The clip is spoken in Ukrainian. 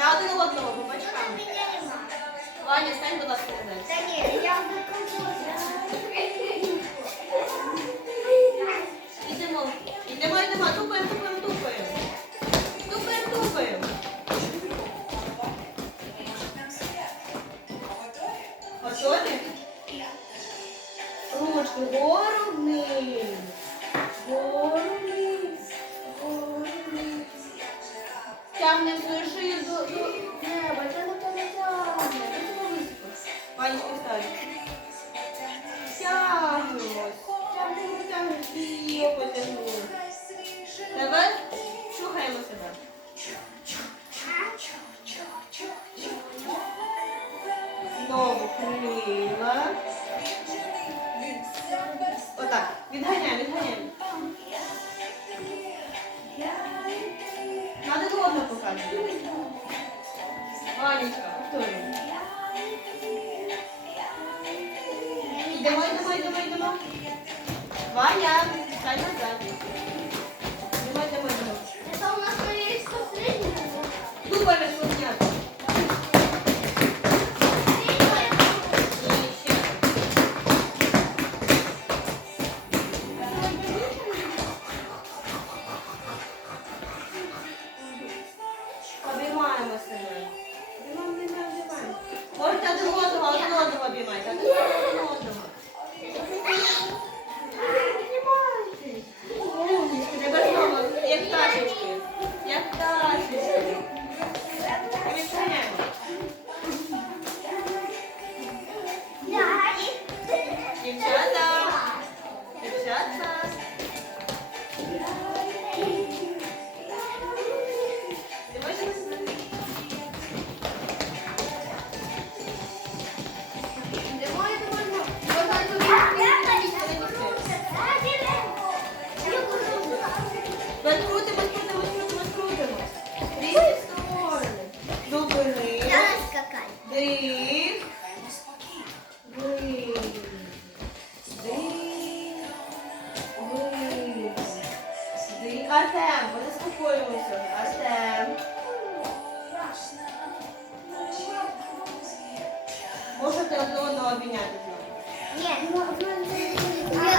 На один одного, по бачкам. Ваня, стань, будь ласка, назад. Да нет, я. Ідемо. Ідемо, йдемо. Тупаємо, тупаємо, тупаємо. Тупаємо, тупаємо. Готові? Ручки вгору вниз. Вгору Знову крила. Отак. Відганяємо, відганяємо. Надо одного показувати. Ванечка, повторюємо. Йдемо, йдемо, йдемо, йдемо. Ваня, стань назад. Одного, один одного обіймайте. Одного, одного. Дих. Видих. Дих. Видих. Дих. Артем, заспокоюємося. Артем. Можете одного обійняти з нами.